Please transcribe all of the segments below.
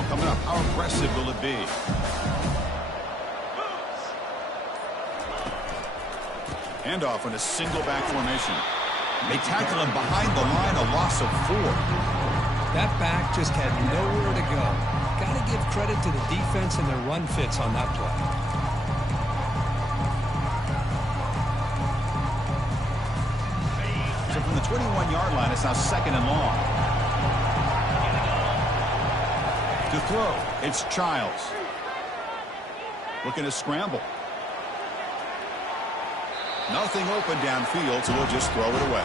ball coming up. How aggressive will it be? Handoff in a single back formation. They tackle him behind the line, a loss of 4. That back just had nowhere to go. Got to give credit to the defense and their run fits on that play. So from the 21-yard line, it's now 2nd and long. To throw, it's Childs. Looking to scramble. Nothing open downfield, so we'll just throw it away.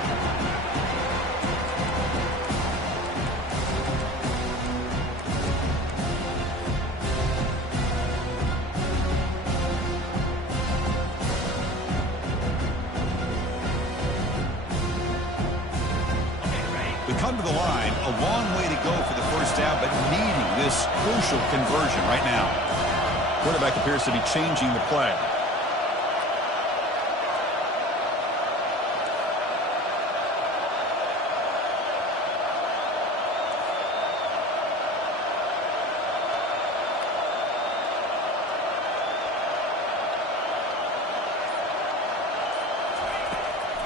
We come to the line, a long way to go for the first down, but needing this crucial conversion right now. Quarterback appears to be changing the play.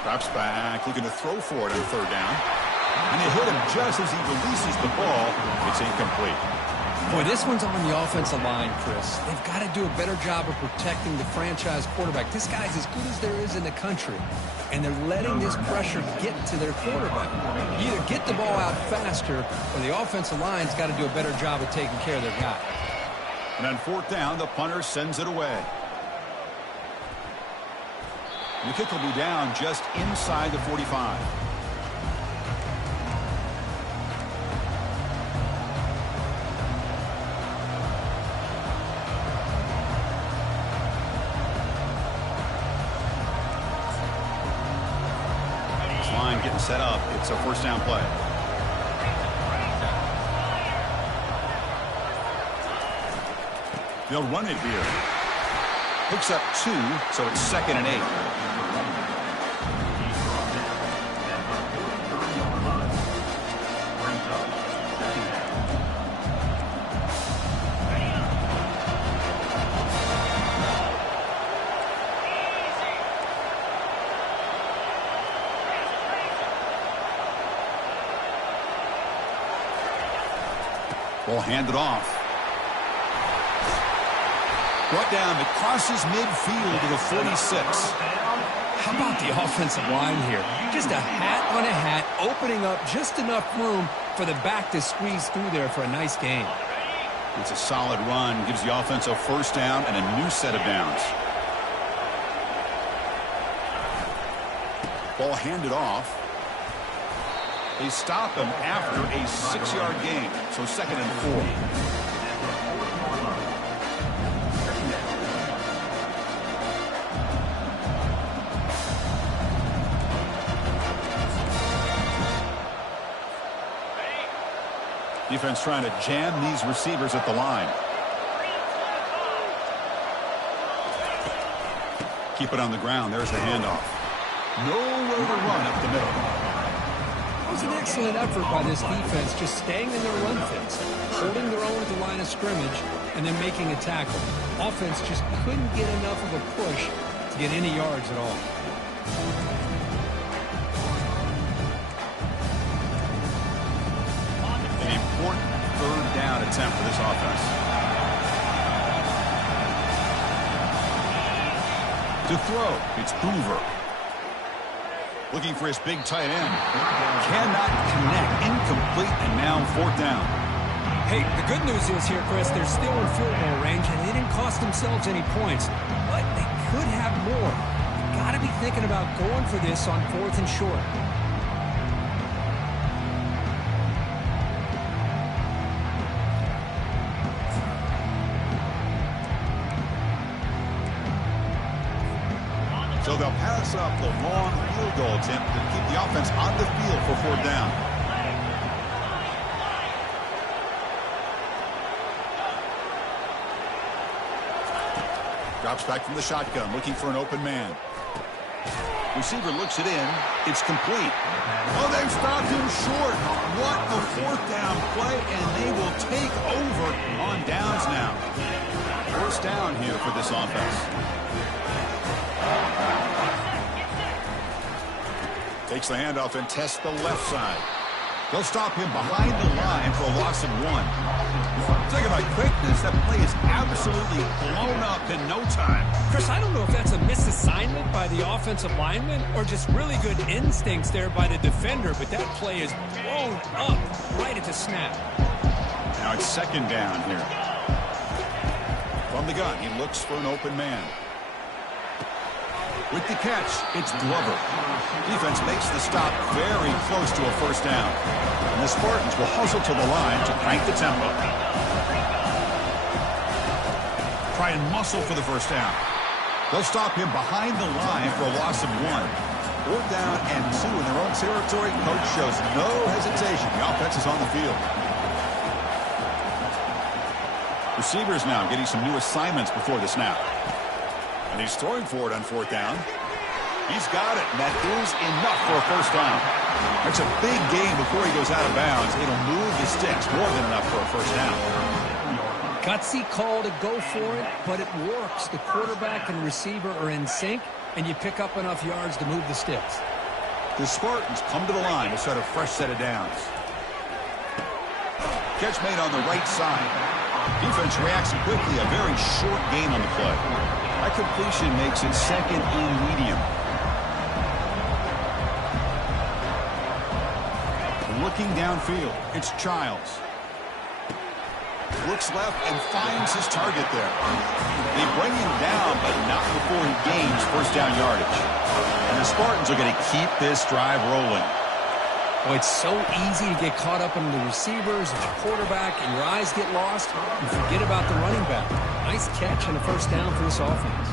Drops back, looking to throw for it on 3rd down. And they hit him just as he releases the ball. It's incomplete. Boy, this one's on the offensive line, Chris. They've got to do a better job of protecting the franchise quarterback. This guy's as good as there is in the country, and they're letting this pressure get to their quarterback. You either get the ball out faster, or the offensive line's got to do a better job of taking care of their guy. And on 4th down, the punter sends it away. The kick will be down just inside the 45. This line getting set up. It's a 1st down play. They'll run it here. Picks up 2, so it's 2nd and 8. Ball handed off. Brought down, it crosses midfield to the 46. How about the offensive line here? Just a hat on a hat, opening up just enough room for the back to squeeze through there for a nice gain. It's a solid run, gives the offense a 1st down and a new set of downs. Ball handed off. They stop him after a 6-yard gain, so 2nd and 4. Defense trying to jam these receivers at the line. Keep it on the ground. There's the handoff. Nowhere to run up the middle. It was an excellent effort by this defense, just staying in their run fits, holding their own at the line of scrimmage, and then making a tackle. Offense just couldn't get enough of a push to get any yards at all. An important 3rd down attempt for this offense. To throw, it's Hoover. Looking for his big tight end. Cannot connect. Incomplete, and now 4th down. Hey, the good news is here, Chris, they're still in field goal range, and they didn't cost themselves any points. But they could have more. You've got to be thinking about going for this on 4th and short. So they'll pass up the long field goal attempt to keep the offense on the field for 4th down. Drops back from the shotgun, looking for an open man. Receiver looks it in. It's complete. Oh, they've stopped him short. What a fourth down play, and they will take over on downs now. First down here for this offense. Takes the handoff and tests the left side. They'll stop him behind the line for a loss of 1. Talking about quickness, that play is absolutely blown up in no time. Chris, I don't know if that's a misassignment by the offensive lineman or just really good instincts there by the defender, but that play is blown up right at the snap. Now it's second down here. From the gun, he looks for an open man. With the catch, it's Glover. Defense makes the stop very close to a first down. And the Spartans will hustle to the line to crank the tempo. Try and muscle for the first down. They'll stop him behind the line for a loss of 1. 4th down and 2 in their own territory. Coach shows no hesitation. The offense is on the field. Receivers now getting some new assignments before the snap. And he's throwing for it on 4th down. He's got it, and that is enough for a first down. That's a big gain before he goes out of bounds. It'll move the sticks, more than enough for a first down. Gutsy call to go for it, but it works. The quarterback and receiver are in sync, and you pick up enough yards to move the sticks. The Spartans come to the line to start a fresh set of downs. Catch made on the right side. Defense reacts quickly, a very short gain on the play. That completion makes it second and medium. Looking downfield, it's Childs. Looks left and finds his target there. They bring him down, but not before he gains first down yardage. And the Spartans are going to keep this drive rolling. Oh, it's so easy to get caught up in the receivers and the quarterback, and your eyes get lost. You forget about the running back. Nice catch and a first down for this offense.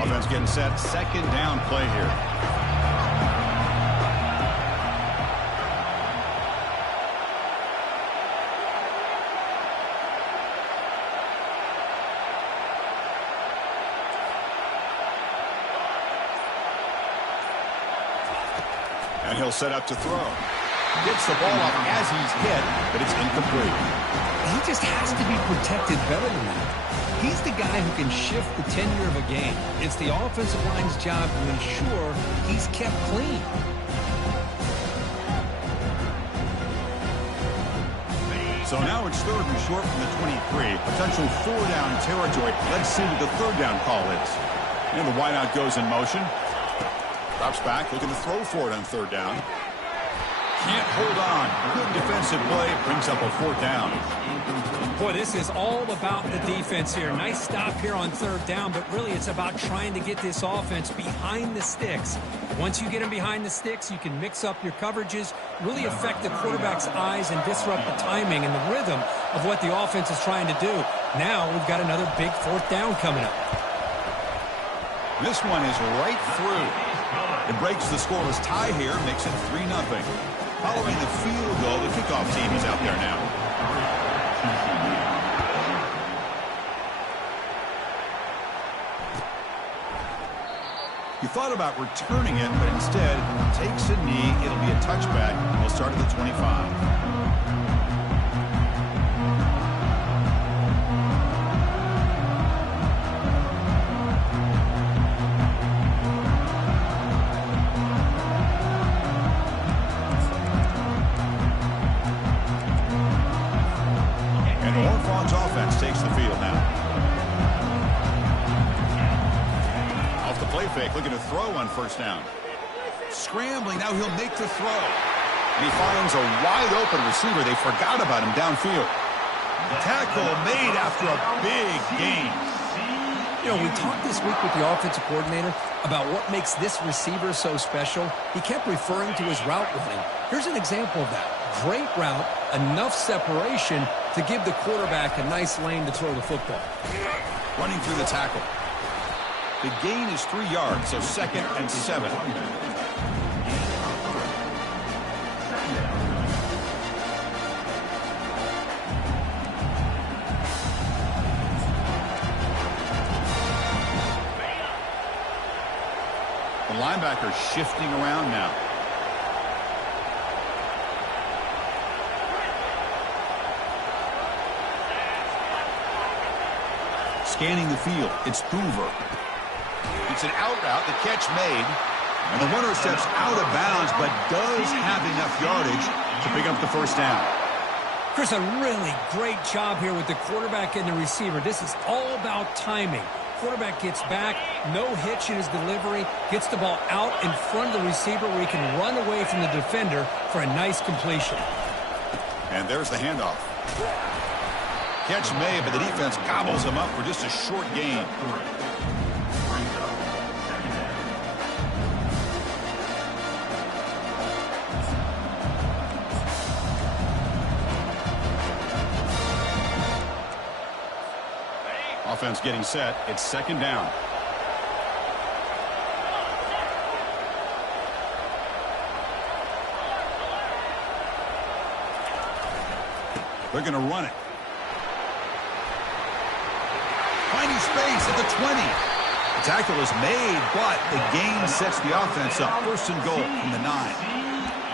Offense getting set. Second down play here. And he'll set up to throw. Gets the ball up as he's hit, but it's incomplete. He just has to be protected better than that. He's the guy who can shift the tenure of a game. It's the offensive line's job to ensure he's kept clean. So now it's 3rd and short from the 23. Potential 4-down territory. Let's see what the 3rd down call is. And the wideout goes in motion. Drops back, looking to throw for it on 3rd down. Can't hold on. Good defensive play. Brings up a 4th down. Boy, this is all about the defense here. Nice stop here on 3rd down, but really it's about trying to get this offense behind the sticks. Once you get them behind the sticks, you can mix up your coverages, really affect the quarterback's eyes and disrupt the timing and the rhythm of what the offense is trying to do. Now we've got another big 4th down coming up. This one is right through. It breaks the scoreless tie here, makes it 3-0. Following the field goal, the kickoff team is out there now. You thought about returning it, but instead takes a knee. It'll be a touchback, and we'll start at the 25. Takes the field now. Off the play fake, looking to throw on 1st down. Scrambling, now he'll make the throw. And he finds a wide open receiver. They forgot about him downfield. Tackle made after a big gain. You know, we talked this week with the offensive coordinator about what makes this receiver so special. He kept referring to his route running. Here's an example of that. Great route, enough separation to give the quarterback a nice lane to throw the football. Running through the tackle. The gain is 3 yards, so 2nd and 7. The linebacker shifting around now. Scanning the field, it's Hoover. It's an out route, the catch made. And the runner steps out of bounds, but does have enough yardage to pick up the first down. Chris, a really great job here with the quarterback and the receiver. This is all about timing. Quarterback gets back, no hitch in his delivery, gets the ball out in front of the receiver where he can run away from the defender for a nice completion. And there's the handoff. Catch made, but the defense gobbles him up for just a short gain. Offense getting set. It's 2nd down. They're going to run it. Finding space at the 20. The tackle is made, but the gain sets the offense up. 1st and goal from the 9.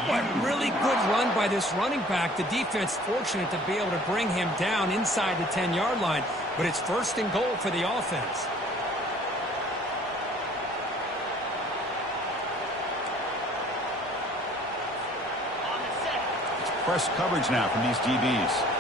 What really good run by this running back. The defense fortunate to be able to bring him down inside the 10-yard line, but it's 1st and goal for the offense. It's press coverage now from these DBs.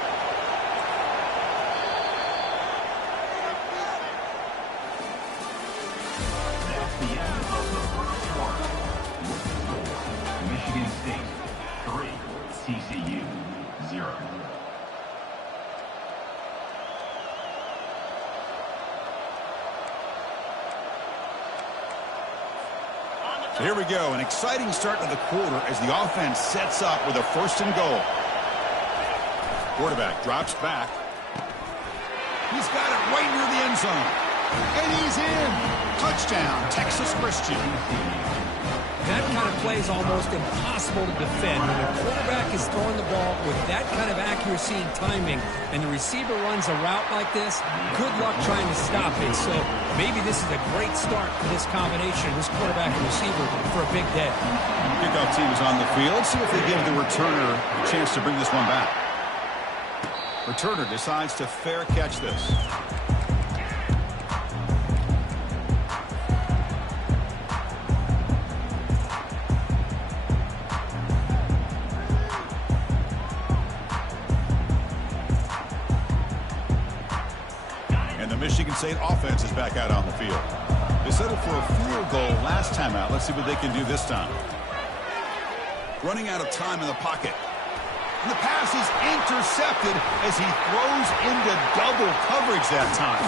So here we go, an exciting start to the quarter as the offense sets up with a 1st and goal. Quarterback drops back. He's got it right near the end zone. And he's in. Touchdown, Texas Christian. That kind of play is almost impossible to defend. When the quarterback is throwing the ball with that kind of accuracy and timing, and the receiver runs a route like this, good luck trying to stop it. So maybe this is a great start for this combination, this quarterback and receiver, for a big day. Kickoff team is on the field. See if they give the returner a chance to bring this one back. Returner decides to fair catch this. Michigan State offense is back out on the field. They settled for a field goal last time out. Let's see what they can do this time. Running out of time in the pocket. And the pass is intercepted as he throws into double coverage that time.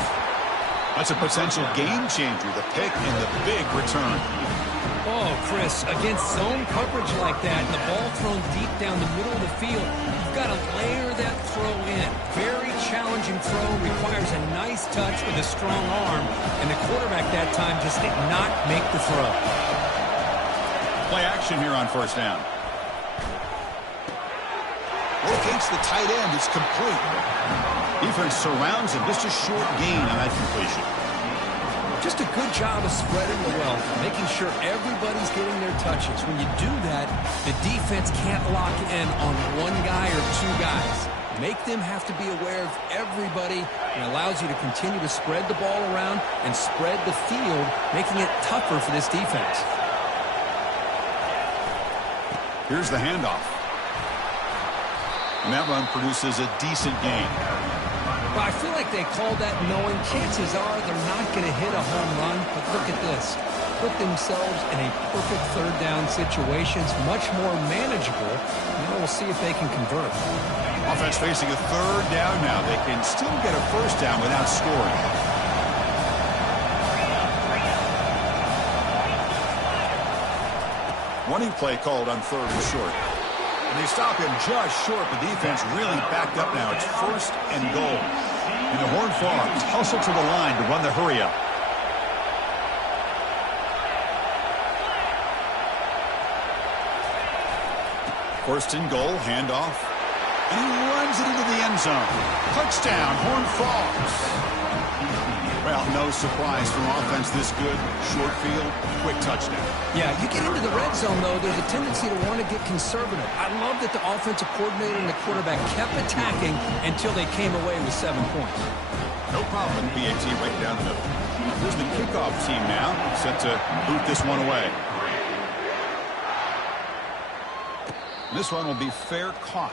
That's a potential game changer, the pick and the big return. Oh, Chris, against zone coverage like that and the ball thrown deep down the middle of the field, you've got to layer that throw in. Very challenging throw, requires a nice touch with a strong arm, and the quarterback that time just did not make the throw. Play action here on 1st down. Locates the tight end. It's complete. Defense surrounds him. Just a short gain on that completion. Just a good job of spreading the wealth, making sure everybody's getting their touches. When you do that, the defense can't lock in on one guy or two guys. Make them have to be aware of everybody, and allows you to continue to spread the ball around and spread the field, making it tougher for this defense. Here's the handoff. And that run produces a decent gain. Well, I feel like they called that knowing chances are they're not going to hit a home run, but look at this. Put themselves in a perfect 3rd down situation. It's much more manageable. Now we'll see if they can convert. Offense facing a 3rd down now. They can still get a 1st down without scoring. Running play called on 3rd and short. And they stop him just short. The defense really backed up now. It's 1st and goal. And the Horned Frogs hustle to the line to run the hurry up. First and goal, handoff. And he runs it into the end zone. Touchdown, Horned Frogs. Well, no surprise from offense this good. Short field, quick touchdown. Yeah, you get into the red zone, though, there's a tendency to want to get conservative. I love that the offensive coordinator and the quarterback kept attacking until they came away with 7 points. No problem with PAT right down the middle. Here's the kickoff team now, set to boot this one away. This one will be fair caught.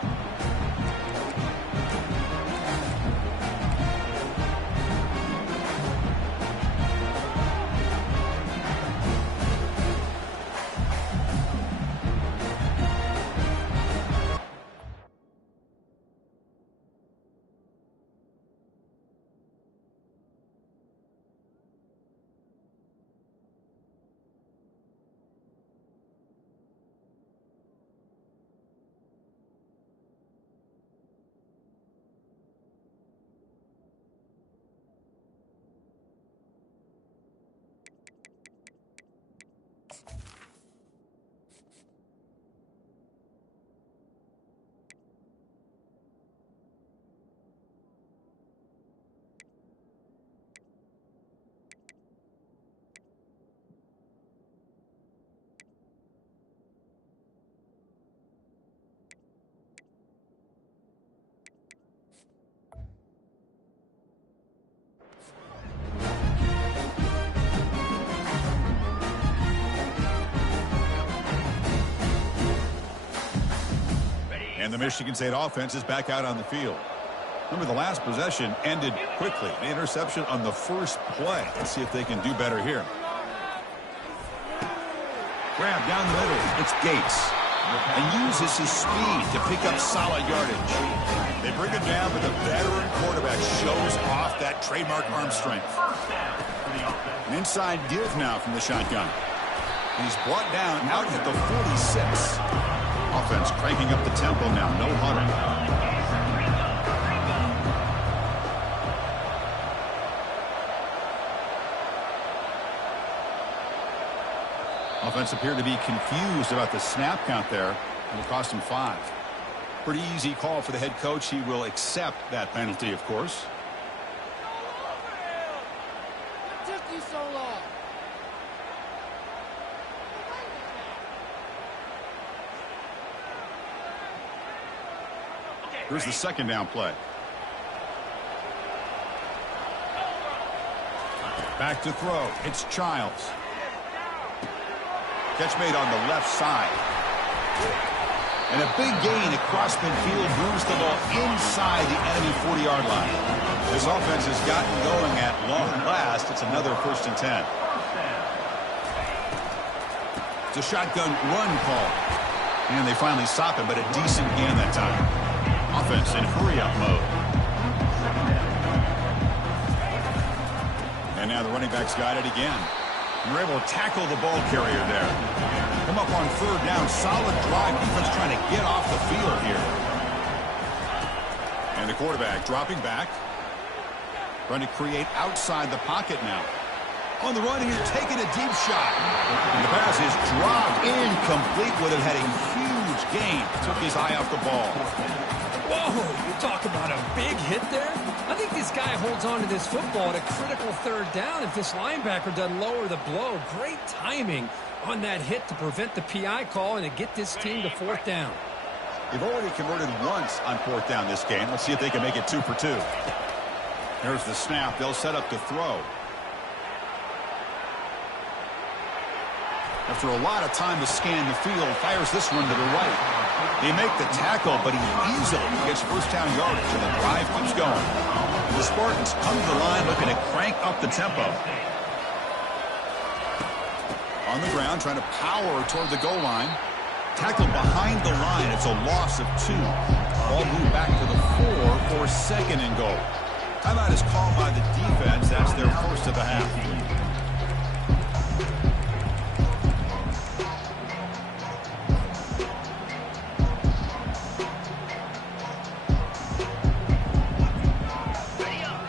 And the Michigan State offense is back out on the field. Remember, the last possession ended quickly. An interception on the first play. Let's see if they can do better here. Grab down the middle. It's Gates. And uses his speed to pick up solid yardage. They bring him down, but the veteran quarterback shows off that trademark arm strength. An inside give now from the shotgun. He's brought down out at the 46. Offense cranking up the tempo now. No huddle. Offense appeared to be confused about the snap count there. And it cost him 5. Pretty easy call for the head coach. He will accept that penalty, of course. What took you so long? Here's the second down play. Back to throw. It's Childs. Catch made on the left side. And a big gain across midfield moves the ball inside the enemy 40-yard line. This offense has gotten going at long last. It's another 1st and 10. It's a shotgun run call. And they finally stop it, but a decent gain that time. Offense in hurry-up mode. And now the running backs got it again. You're able to tackle the ball carrier there. Come up on 3rd down. Solid drive. Defense trying to get off the field here. And the quarterback dropping back. Trying to create outside the pocket now. On the run here, taking a deep shot. And the pass is dropped incomplete. Would have had a huge gain. Took his eye off the ball. Whoa, you talk about a big hit there. I think this guy holds on to this football at a critical 3rd down if this linebacker doesn't lower the blow. Great timing on that hit to prevent the PI call and to get this team to 4th down. They've already converted once on 4th down this game. Let's see if they can make it 2 for 2. There's the snap. They'll set up to throw. After a lot of time to scan the field, fires this one to the right. They make the tackle, but he easily gets 1st down yardage, and the drive keeps going. And the Spartans come to the line looking to crank up the tempo. On the ground, trying to power toward the goal line. Tackled behind the line. It's a loss of 2. Ball moved back to the 4 for 2nd and goal. Timeout is called by the defense. That's their first of the half.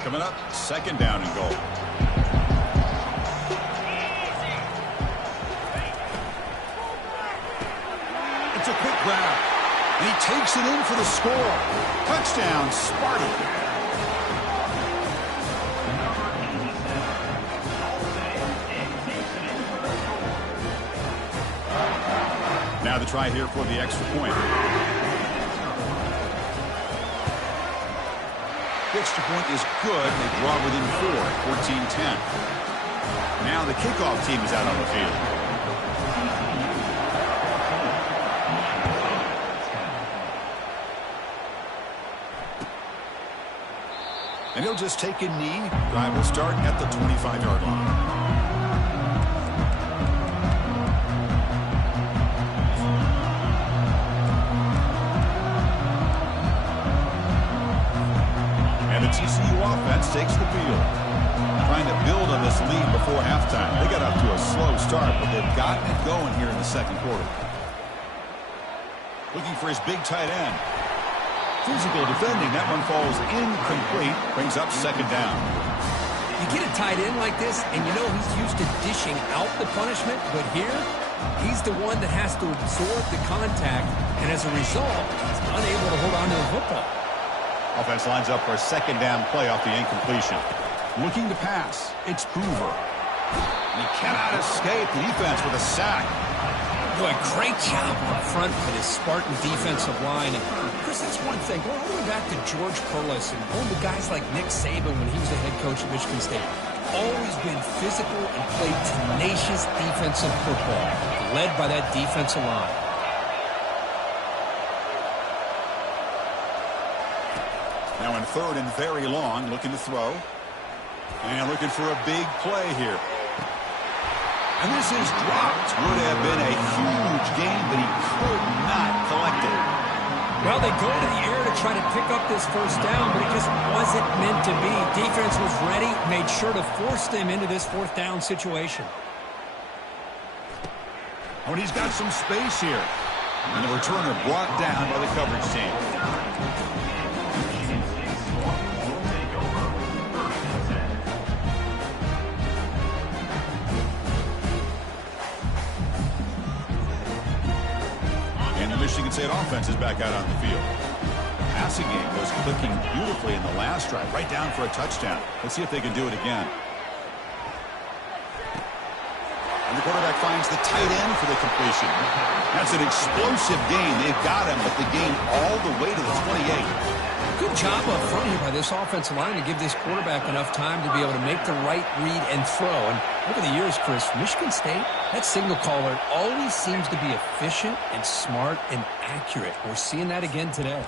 Coming up, 2nd down and goal. It's a quick grab. And he takes it in for the score. Touchdown, Sparty. Now the try here for the extra point. The extra point is good. They draw within 4 at 14-10. Now the kickoff team is out on the field. And he'll just take a knee. Drive will start at the 25-yard line. TCU offense takes the field. Trying to build on this lead before halftime. They got off to a slow start, but they've gotten it going here in the second quarter. Looking for his big tight end. Physical defending. That one falls incomplete. Brings up second down. You get a tight end like this, and you know he's used to dishing out the punishment, but here, he's the one that has to absorb the contact, and as a result, he's unable to hold on to the football. Offense lines up for a second down play off the incompletion. Looking to pass. It's Hoover. And he cannot escape the defense with a sack. Boy, great job up front with his Spartan defensive line. And Chris, that's one thing. Going all the way back to George Perlis and going to guys like Nick Saban when he was the head coach at Michigan State. Always been physical and played tenacious defensive football, led by that defensive line. Now in third and very long, looking to throw. And looking for a big play here. And this is dropped. Would have been a huge gain, but he could not collect it. Well, they go to the air to try to pick up this first down, but it just wasn't meant to be. Defense was ready, made sure to force them into this fourth down situation. Oh, and he's got some space here. And the returner brought down by the coverage team. Michigan State offense is back out on the field. The passing game was clicking beautifully in the last drive, right down for a touchdown. Let's see if they can do it again. And the quarterback finds the tight end for the completion. That's an explosive gain. They've got him, but the gain all the way to the 28. Good job up front here by this offensive line to give this quarterback enough time to be able to make the right read and throw. And over the years, Chris, Michigan State, that signal caller always seems to be efficient and smart and accurate. We're seeing that again today.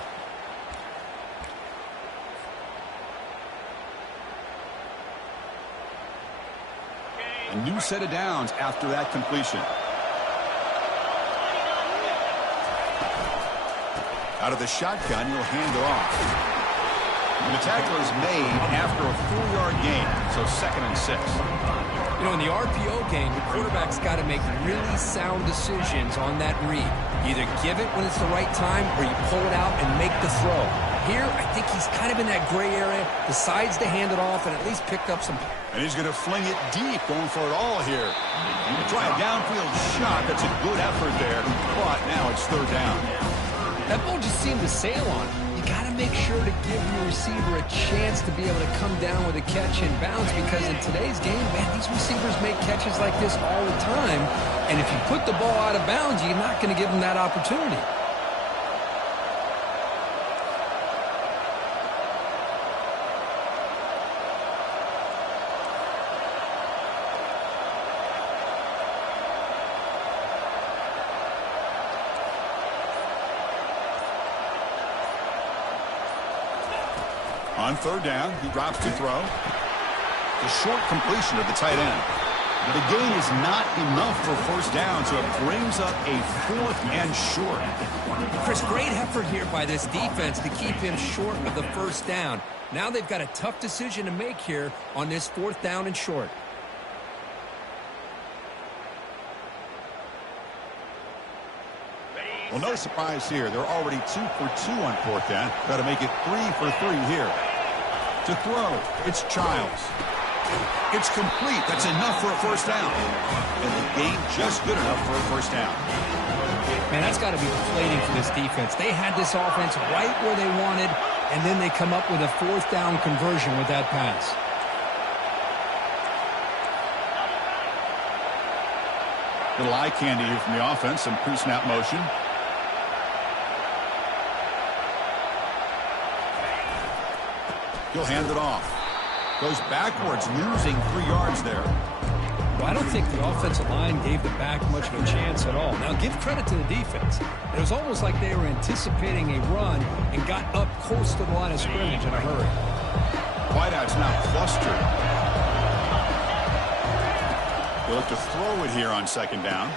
A new set of downs after that completion. Out of the shotgun, he'll hand it off. And the tackle is made after a 4-yard gain, so 2nd and 6. You know, in the RPO game, the quarterback's got to make really sound decisions on that read. You either give it when it's the right time or you pull it out and make the throw. Here, I think he's kind of in that gray area, decides to hand it off and at least picked up some. And he's going to fling it deep, going for it all here. Try a downfield shot. That's a good effort there. But now it's 3rd down. That ball just seemed to sail on him. You got to make sure to give your receiver a chance to be able to come down with a catch and bounce, because in today's game, man, these receivers make catches like this all the time. And if you put the ball out of bounds, you're not going to give them that opportunity. On 3rd down, he drops to throw. The short completion of the tight end. The gain is not enough for 1st down, so it brings up a 4th and short. Chris, great effort here by this defense to keep him short of the 1st down. Now they've got a tough decision to make here on this 4th down and short. Well, no surprise here. They're already 2 for 2 on 4th down. Got to make it 3 for 3 here. To throw, it's Childs. It's complete. That's enough for a 1st down. And the gain just good enough for a 1st down. Man, that's got to be deflating for this defense. They had this offense right where they wanted, and then they come up with a fourth down conversion with that pass. Little eye candy here from the offense, some pre-snap motion. He'll hand it off. Goes backwards, losing 3 yards there. Well, I don't think the offensive line gave the back much of a chance at all. Now, give credit to the defense. It was almost like they were anticipating a run and got up close to the line of scrimmage in a hurry. Wideout's now clustered. They'll look to throw it here on 2nd down.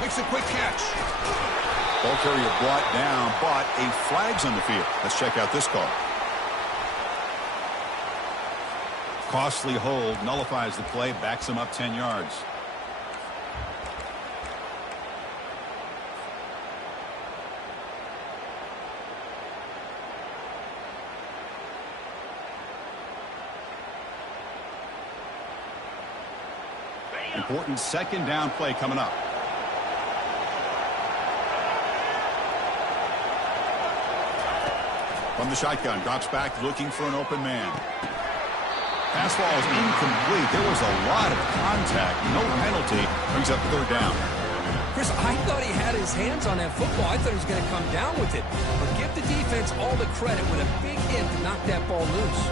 Makes a quick catch. Ball carrier brought down, but a flag's on the field. Let's check out this call. Costly hold, nullifies the play, backs him up 10 yards. Important 2nd down play coming up. From the shotgun, drops back looking for an open man. Pass ball is incomplete. There was a lot of contact. No penalty. Brings up 3rd down. Chris, I thought he had his hands on that football. I thought he was going to come down with it. But give the defense all the credit with a big hit to knock that ball loose.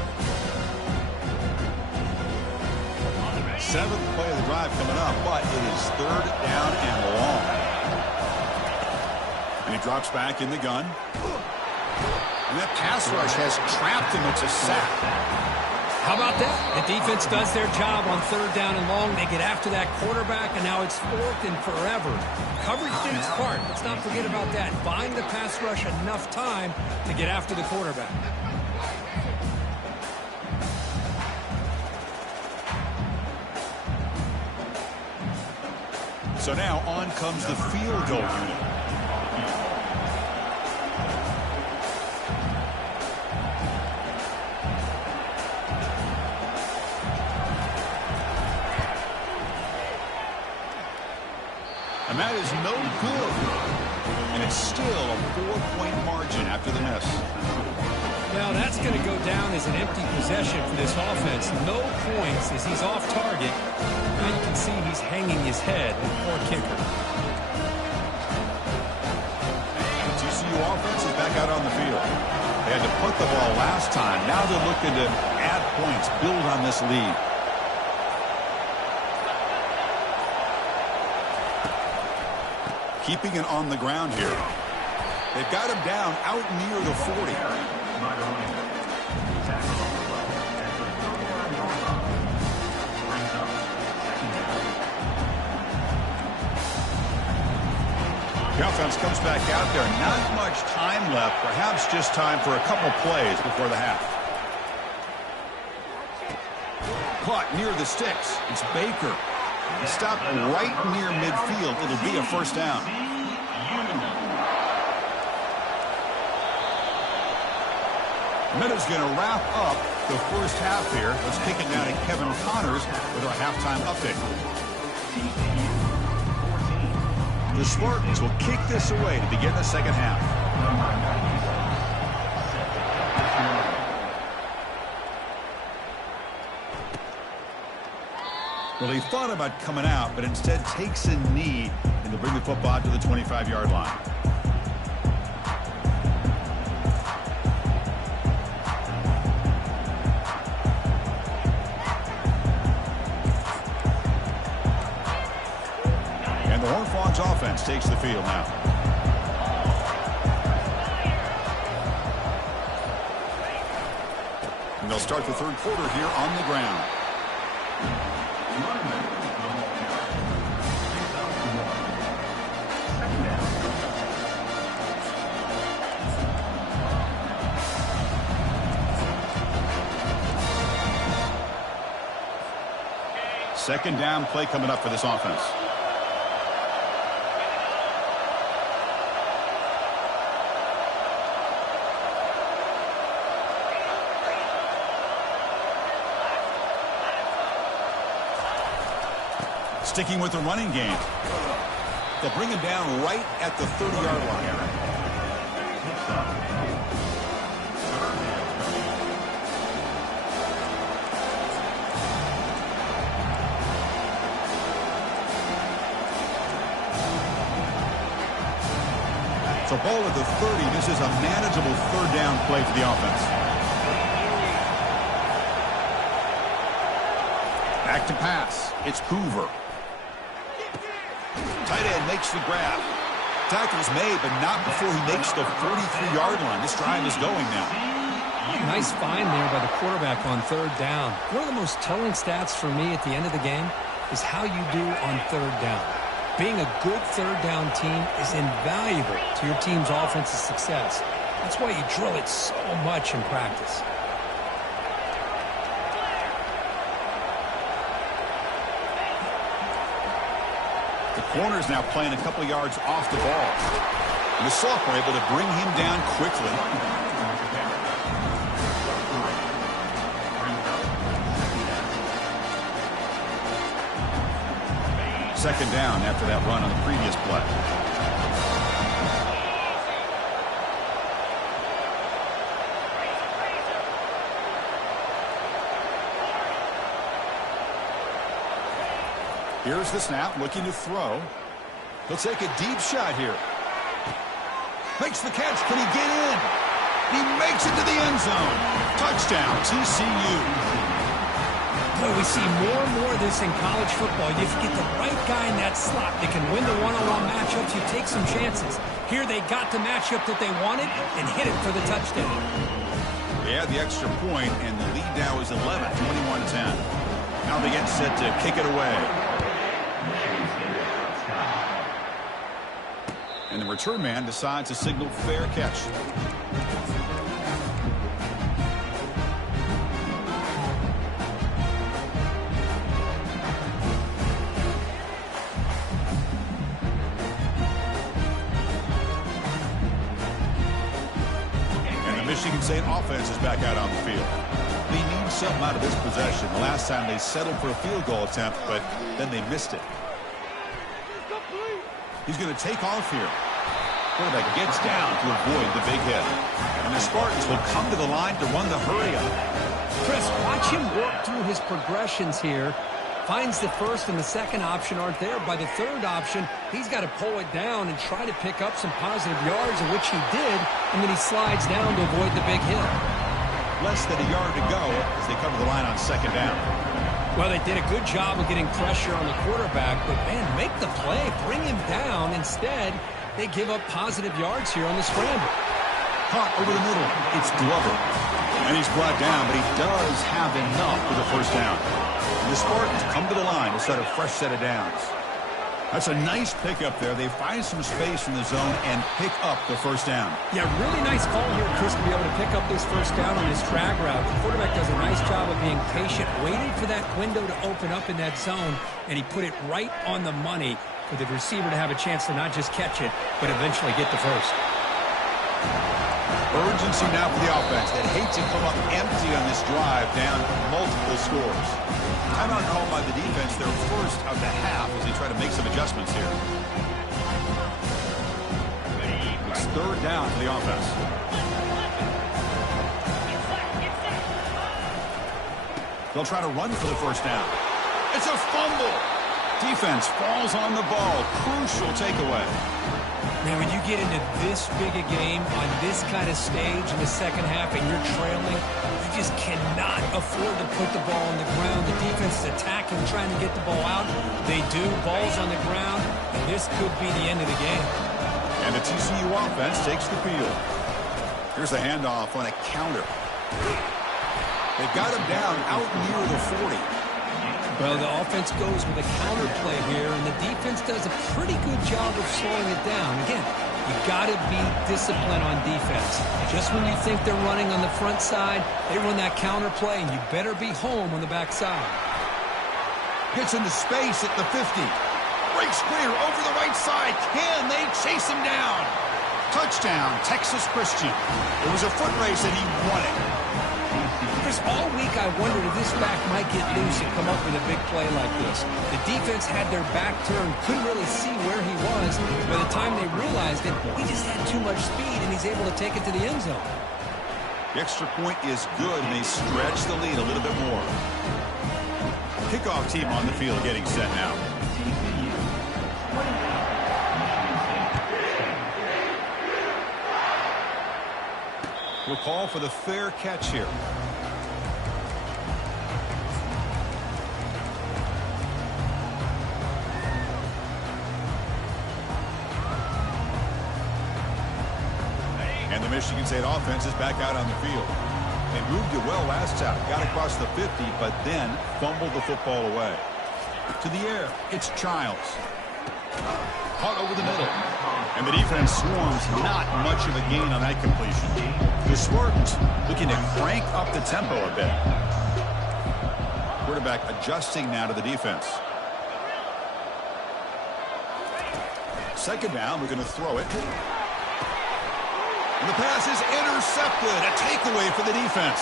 7th play of the drive coming up, but it is 3rd down and long. And he drops back in the gun. And that pass rush has trapped him. It's a sack. How about that? The defense does their job on 3rd down and long. They get after that quarterback, and now it's 4th and forever. Coverage did its part. Let's not forget about that. Buying the pass rush enough time to get after the quarterback. So now on comes the field goal unit. And that is no good. And it's still a 4-point margin after the miss. Now that's going to go down as an empty possession for this offense. No points as he's off target. Now you can see he's hanging his head. Poor kicker. The TCU offense is back out on the field. They had to punt the ball last time. Now they're looking to add points, build on this lead. Keeping it on the ground here. They've got him down out near the 40. The offense comes back out there. Not much time left. Perhaps just time for a couple plays before the half. Caught near the sticks. It's Baker. He stopped right near midfield. It'll be a 1st down. Minute's going to wrap up the 1st half here. Let's kick it down to Kevin Connors with our halftime update. The Spartans will kick this away to begin the 2nd half. Well, he thought about coming out, but instead takes a knee and to bring the football to the 25-yard line. And the Horned Frogs offense takes the field now. And they'll start the 3rd quarter here on the ground. Second down play coming up for this offense. Sticking with the running game. They'll bring him down right at the 30-yard line. So ball at the 30. This is a manageable third down play for the offense. Back to pass. It's Hoover. Tight end makes the grab. Tackle's made, but not before he makes the 43-yard line. This drive is going now. Nice find there by the quarterback on third down. One of the most telling stats for me at the end of the game is how you do on third down. Being a good third down team is invaluable to your team's offensive success. That's why you drill it so much in practice. The corner's now playing a couple of yards off the ball. And the sophomore able to bring him down quickly. Second down after that run on the previous play. Here's the snap, looking to throw. He'll take a deep shot here. Makes the catch. Can he get in? He makes it to the end zone. Touchdown, TCU. Boy, we see more and more of this in college football. If you get the right guy in that slot that can win the one-on-one matchups, you take some chances. Here they got the matchup that they wanted and hit it for the touchdown. They had the extra point, and the lead now is 11, 21-10. Now they get set to kick it away. And the return man decides to signal fair catch. Michigan State offense is back out on the field. They need something out of this possession. The last time they settled for a field goal attempt, but then they missed it. He's going to take off here. Quarterback gets down to avoid the big hit. And the Spartans will come to the line to run the hurry up. Chris, watch him work through his progressions here. Finds the first and the second option aren't there. By the third option, he's got to pull it down and try to pick up some positive yards, of which he did, and then he slides down to avoid the big hit. Less than a yard to go as they cover the line on second down. Well, they did a good job of getting pressure on the quarterback, but, man, make the play. Bring him down. Instead, they give up positive yards here on the scramble. Caught over the middle. It's Glover. And he's brought down, but he does have enough for the first down. And the Spartans come to the line to set a fresh set of downs. That's a nice pickup there. They find some space in the zone and pick up the first down. Yeah, really nice call here, Chris, to be able to pick up this first down on this drag route. The quarterback does a nice job of being patient, waiting for that window to open up in that zone, and he put it right on the money for the receiver to have a chance to not just catch it, but eventually get the first. Urgency now for the offense that hate to come up empty on this drive, down multiple scores. Timeout called by the defense, their first of the half, as they try to make some adjustments here. It's third down for the offense. They'll try to run for the first down. It's a fumble. Defense falls on the ball. Crucial takeaway. Now, when you get into this big a game on this kind of stage in the second half and you're trailing, you just cannot afford to put the ball on the ground. The defense is attacking, trying to get the ball out. They do. Ball's on the ground, and this could be the end of the game. And the TCU offense takes the field. Here's the handoff on a counter. They've got him down out near the 40. Well, the offense goes with a counter play here, and the defense does a pretty good job of slowing it down. Again, you got to be disciplined on defense. Just when you think they're running on the front side, they run that counter play, and you better be home on the back side. Gets into space at the 50. Breaks clear over the right side. Can they chase him down? Touchdown, Texas Christian. It was a foot race, and he won it. Chris, all week I wondered if this back might get loose and come up with a big play like this. The defense had their back turned, couldn't really see where he was, defense. By the time they realized it, he just had too much speed, and he's able to take it to the end zone. The extra point is good, and they stretch the lead a little bit more. Kickoff team on the field getting set now. We'll call for the fair catch here. And the Michigan State offense is back out on the field. They moved it well last time. Got across the 50, but then fumbled the football away. To the air, it's Childs. Caught over the middle. And the defense swarms, not much of a gain on that completion. The Spartans looking to crank up the tempo a bit. Quarterback adjusting now to the defense. Second down, we're going to throw it. And the pass is intercepted. A takeaway for the defense.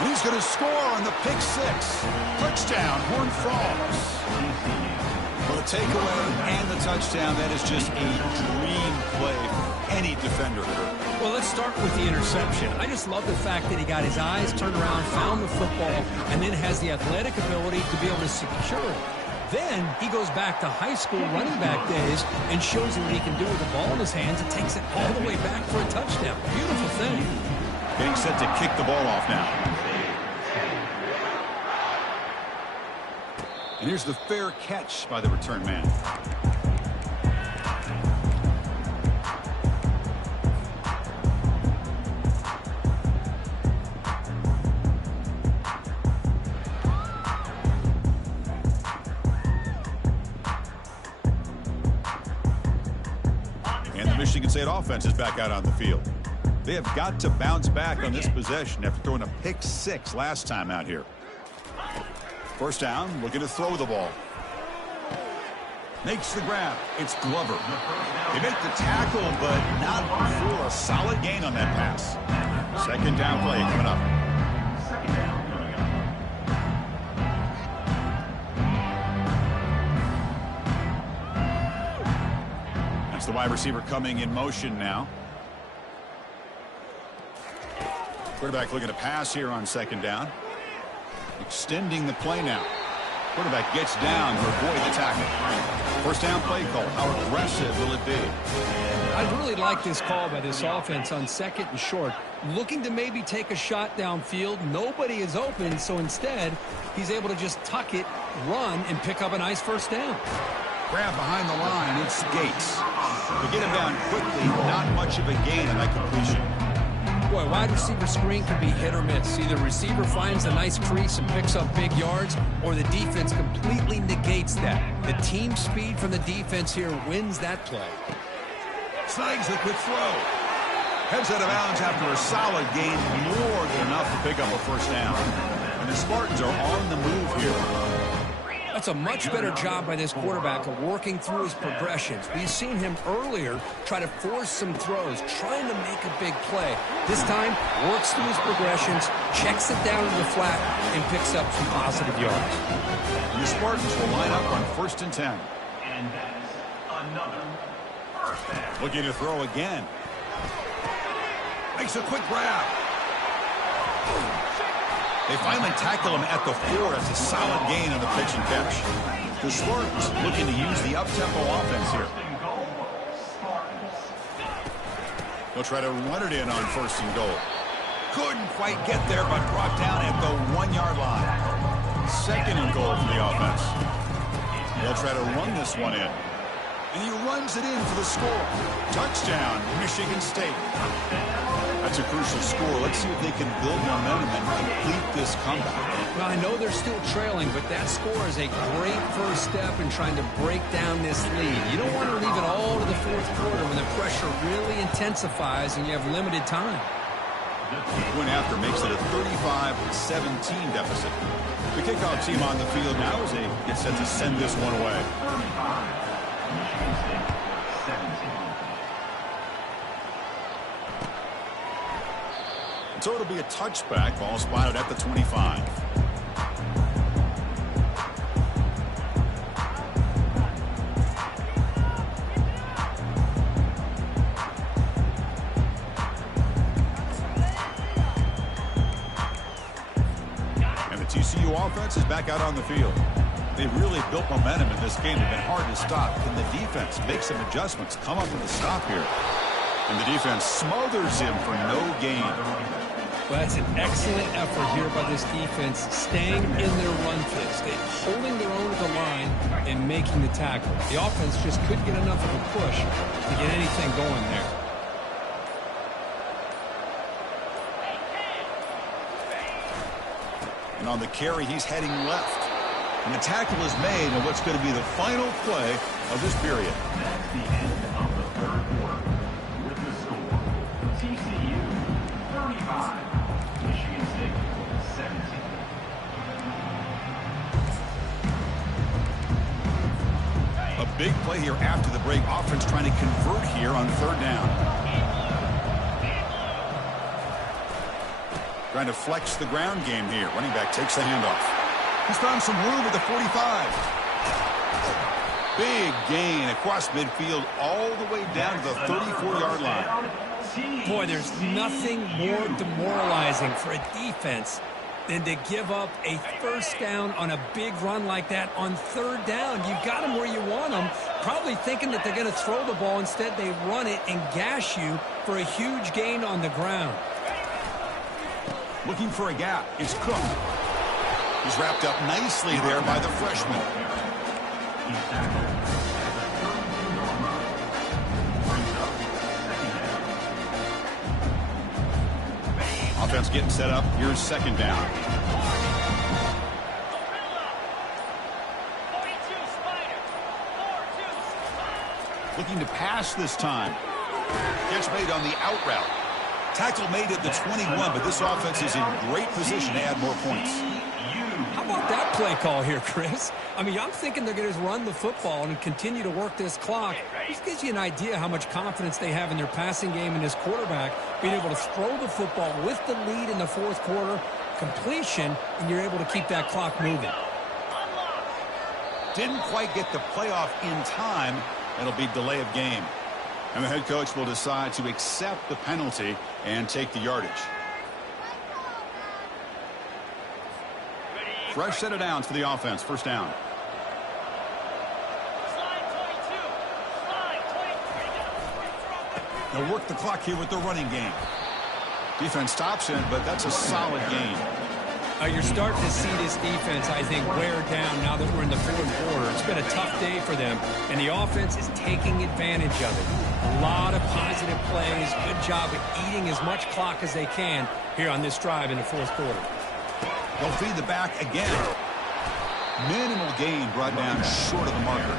And he's going to score on the pick six. Touchdown, Horned Frogs. Well, the takeaway and the touchdown, that is just a dream play for any defender here. Well, let's start with the interception. I just love the fact that he got his eyes turned around, found the football, and then has the athletic ability to be able to secure it. Then he goes back to high school running back days and shows you what he can do with the ball in his hands and takes it all the way back for a touchdown. Beautiful thing. Getting set to kick the ball off now. And here's the fair catch by the return man. And the Michigan State offense is back out on the field. They have got to bounce back on this possession after throwing a pick six last time out here. First down, looking to throw the ball. Makes the grab. It's Glover. They make the tackle, but not for a solid gain on that pass. Second down play coming up. That's the wide receiver coming in motion now. Quarterback looking to pass here on second down. Extending the play now. Quarterback gets down to avoid the tackle. First down play call. How aggressive will it be? I really like this call by this offense on second and short. Looking to maybe take a shot downfield. Nobody is open, so instead, he's able to just tuck it, run, and pick up a nice first down. Grab behind the line. It's Gates. To get him down quickly, not much of a gain on that completion. Boy, wide receiver screen can be hit or miss. Either receiver finds a nice crease and picks up big yards, or the defense completely negates that. The team speed from the defense here wins that play. Snags the quick throw. Heads out of bounds after a solid gain, more than enough to pick up a first down. And the Spartans are on the move here. That's a much better job by this quarterback of working through his progressions. We've seen him earlier try to force some throws, trying to make a big play. This time, works through his progressions, checks it down in the flat, and picks up some positive yards. And the Spartans will line up on 1st and 10. And that is another first down. Looking to throw again. Makes a quick grab. They finally tackle him at the 4. That's a solid gain on the pitch and catch. The Spartans looking to use the up-tempo offense here. They'll try to run it in on 1st and goal. Couldn't quite get there, but brought down at the 1-yard line. 2nd and goal for the offense. They'll try to run this one in. And he runs it in for the score. Touchdown, Michigan State. That's a crucial score. Let's see if they can build momentum and complete this comeback. Well, I know they're still trailing, but that score is a great first step in trying to break down this lead. You don't want to leave it all to the 4th quarter when the pressure really intensifies and you have limited time. Win after makes it a 35-17 deficit. The kickoff team on the field now as they get set to send this one away. So it'll be a touchback. Ball spotted at the 25. So offense is back out on the field. They've really built momentum in this game. They've been hard to stop. Can the defense make some adjustments, come up with a stop here? And the defense smothers him for no gain. Well, that's an excellent effort here by this defense, staying in their run fix. They're holding their own at the line and making the tackle. The offense just couldn't get enough of a push to get anything going there. And on the carry, he's heading left. And the tackle is made on what's going to be the final play of this period. That's the end of the third quarter. With the score, TCU 35, Michigan State 17. A big play here after the break. Offense trying to convert here on third down. Trying to flex the ground game here. Running back takes the handoff. He's found some room at the 45. Big gain across midfield all the way down to the 34-yard line. Boy, there's nothing more demoralizing for a defense than to give up a first down on a big run like that on third down. You've got them where you want them, probably thinking that they're going to throw the ball. Instead, they run it and gash you for a huge gain on the ground. Looking for a gap. It's Cook. He's wrapped up nicely there by the freshman. Offense getting set up. Here's second down. Looking to pass this time. Catch made on the out route. Tackle made at the 21, but this offense is in great position to add more points. How about that play call here, Chris? I mean, I'm thinking they're going to run the football and continue to work this clock. This gives you an idea how much confidence they have in their passing game and this quarterback being able to throw the football with the lead in the fourth quarter, completion, and you're able to keep that clock moving. Didn't quite get the playoff in time. It'll be delay of game. And the head coach will decide to accept the penalty and take the yardage. Fresh set of downs for the offense. First down. They'll work the clock here with the running game. Defense stops him, but that's a solid gain. You're starting to see this defense, I think, wear down now that we're in the fourth quarter. It's been a tough day for them, and the offense is taking advantage of it. A lot of positive plays. Good job of eating as much clock as they can here on this drive in the fourth quarter. They'll feed the back again. Minimal gain brought down short of the marker.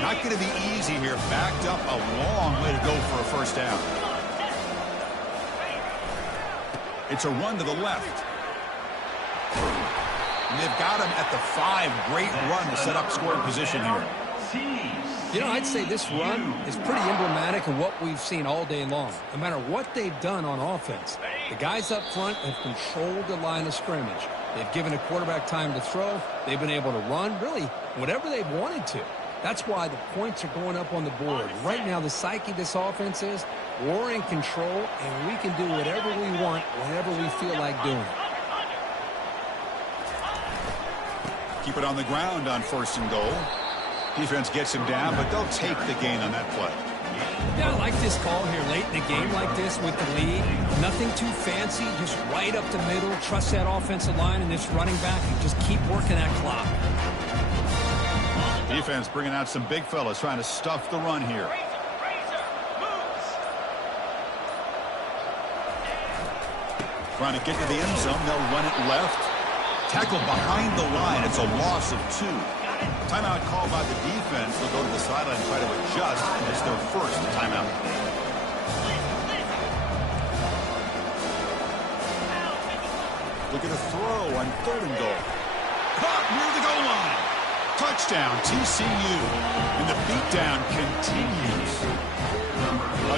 Not going to be easy here. Backed up a long way to go for a first down. It's a run to the left. And they've got him at the 5. Great run to set up scoring position here. You know, I'd say this run is pretty emblematic of what we've seen all day long. No matter what they've done on offense, the guys up front have controlled the line of scrimmage. They've given a quarterback time to throw. They've been able to run, really, whatever they've wanted to. That's why the points are going up on the board. Right now, the psyche of this offense is we're in control, and we can do whatever we want, whenever we feel like doing it. Keep it on the ground on first and goal. Defense gets him down, but they'll take the gain on that play. Yeah, I like this call here late in the game like this with the lead. Nothing too fancy, just right up the middle. Trust that offensive line and this running back and just keep working that clock. Defense bringing out some big fellas trying to stuff the run here. Trying to get to the end zone. They'll run it left. Tackle behind the line. It's a loss of 2. Timeout called by the defense. They'll go to the sideline and try to adjust. It's their first timeout. Look at the throw on third and goal. Caught near the goal line. Touchdown, TCU. And the beatdown continues.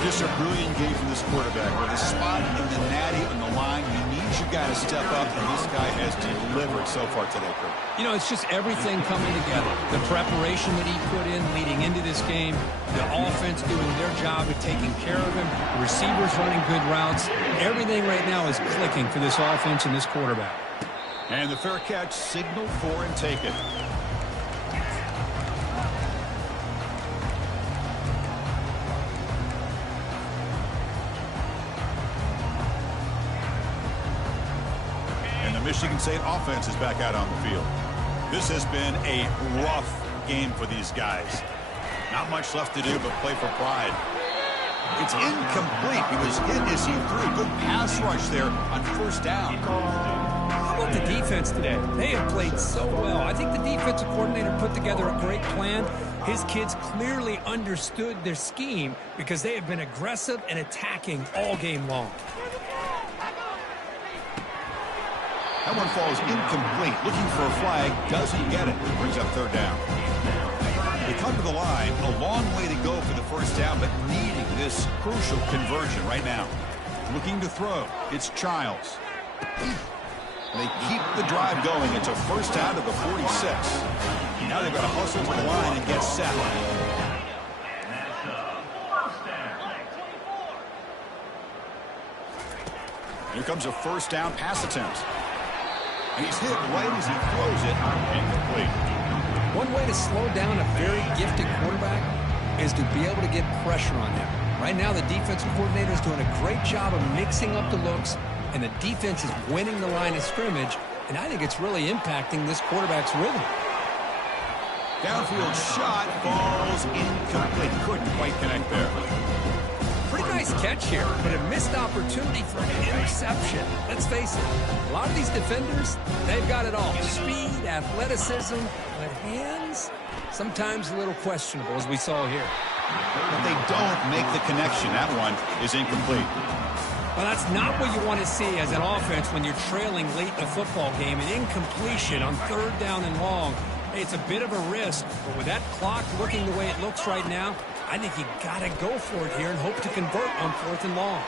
Just a brilliant game from this quarterback. With a spot in the natty on the line, you need you got to step up, and this guy has delivered so far today, Kurt. You know, it's just everything coming together. The preparation that he put in leading into this game, the offense doing their job of taking care of him, the receivers running good routes. Everything right now is clicking for this offense and this quarterback. And the fair catch signaled for and taken. And the Michigan State offense is back out on the field. This has been a rough game for these guys. Not much left to do but play for pride. It's incomplete. He was hit as he threw. Good pass rush there on first down. How about the defense today? They have played so well. I think the defensive coordinator put together a great plan. His kids clearly understood their scheme because they have been aggressive and attacking all game long. That one falls incomplete. Looking for a flag. Doesn't get it. Brings up third down. They come to the line. A long way to go for the first down, but needing this crucial conversion right now. Looking to throw. It's Childs. They keep the drive going. It's a first down to the 46. Now they've got to hustle to the line and get set. Here comes a first down pass attempt. And he's hit right as he throws it. Incomplete. One way to slow down a very gifted quarterback is to be able to get pressure on him. Right now, the defensive coordinator is doing a great job of mixing up the looks, and the defense is winning the line of scrimmage, and I think it's really impacting this quarterback's rhythm. Downfield shot falls incomplete. Couldn't quite connect there. Pretty nice catch here, but a missed opportunity for an interception. Let's face it, a lot of these defenders, they've got it all. Speed, athleticism, but hands, sometimes a little questionable, as we saw here. But they don't make the connection. That one is incomplete. Well, that's not what you want to see as an offense when you're trailing late in a football game. An incompletion on third down and long. Hey, it's a bit of a risk, but with that clock looking the way it looks right now, I think you got to go for it here and hope to convert on fourth and long.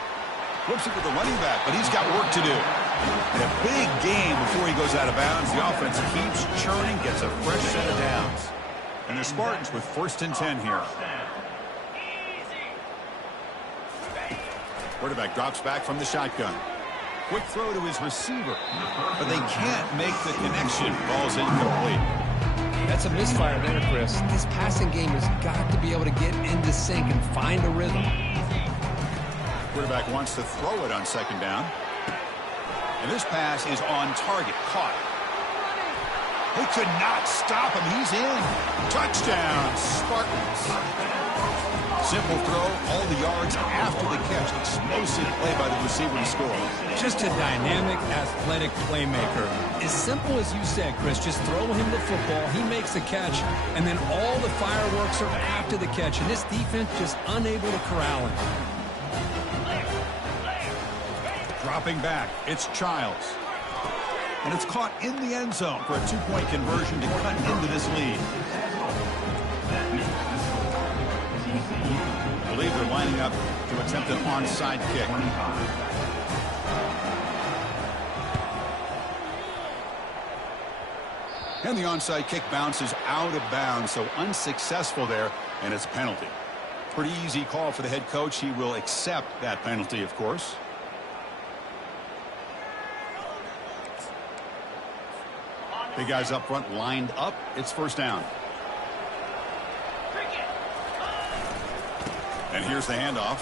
Flips it with the running back, but he's got work to do. In a big game before he goes out of bounds, the offense keeps churning, gets a fresh set of downs. And the Spartans with 1st and 10 here. Quarterback drops back from the shotgun. Quick throw to his receiver, but they can't make the connection. Ball's incomplete. That's a misfire there, Chris. This passing game has got to be able to get into sync and find a rhythm. Quarterback wants to throw it on 2nd down. And this pass is on target. Caught. They could not stop him. He's in. Touchdown, Spartans. Simple throw, all the yards after the catch. Explosive play by the receiver to score. Just a dynamic, athletic playmaker. As simple as you said, Chris, just throw him the football, he makes the catch, and then all the fireworks are after the catch, and this defense just unable to corral him. Dropping back, it's Childs. And it's caught in the end zone for a 2-point conversion to cut into this lead. I believe they're lining up to attempt an onside kick. And the onside kick bounces out of bounds, so unsuccessful there, and it's a penalty. Pretty easy call for the head coach. He will accept that penalty, of course. Big guys up front lined up. It's 1st down. And here's the handoff.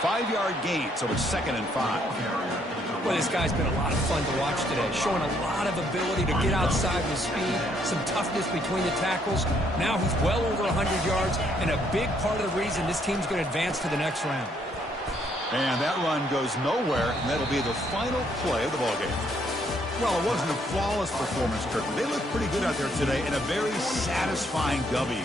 5-yard gain, so it's 2nd and 5. Well, this guy's been a lot of fun to watch today, showing a lot of ability to get outside with speed, some toughness between the tackles. Now he's well over 100 yards, and a big part of the reason this team's going to advance to the next round. And that run goes nowhere, and that'll be the final play of the ballgame. Well, it wasn't a flawless performance, Kirk. They looked pretty good out there today in a very satisfying W.